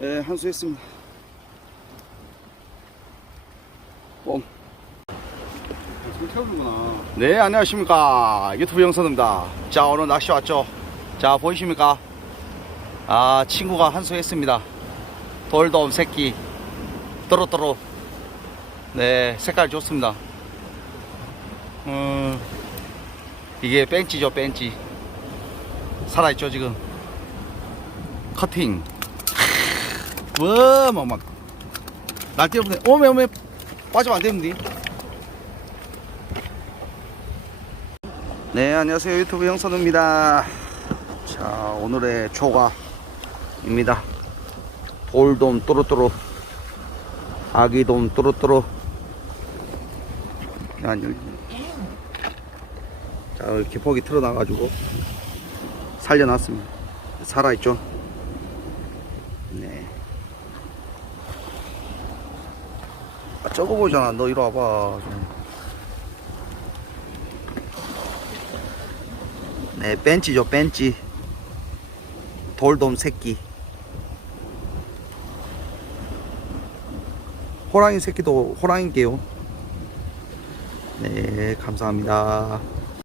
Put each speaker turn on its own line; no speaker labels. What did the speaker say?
네, 한수했습니다. 뻥.
지금 태우는구나.
네, 안녕하십니까. 유튜브 영선입니다. 자, 오늘 낚시 왔죠. 자, 보이십니까? 아, 친구가 한수했습니다. 돌돔 새끼. 또로또로. 네, 색깔 좋습니다. 음, 이게 벤치죠, 벤치. 살아있죠, 지금. 커팅. 와, 막, 막. 날 때문에, 오메, 오메. 빠지면 안 되는데. 네, 안녕하세요. 유튜브 형선우입니다. 자, 오늘의 초가입니다. 돌돔 또로또로, 아기돔 여기. 자, 이렇게 폭이 틀어놔가지고 살려놨습니다. 살아있죠? 네. 적어 보이잖아. 너 이리 와봐. 좀. 네, 벤치죠, 벤치. 돌돔 새끼. 호랑이 새끼도 호랑이게요. 네, 감사합니다.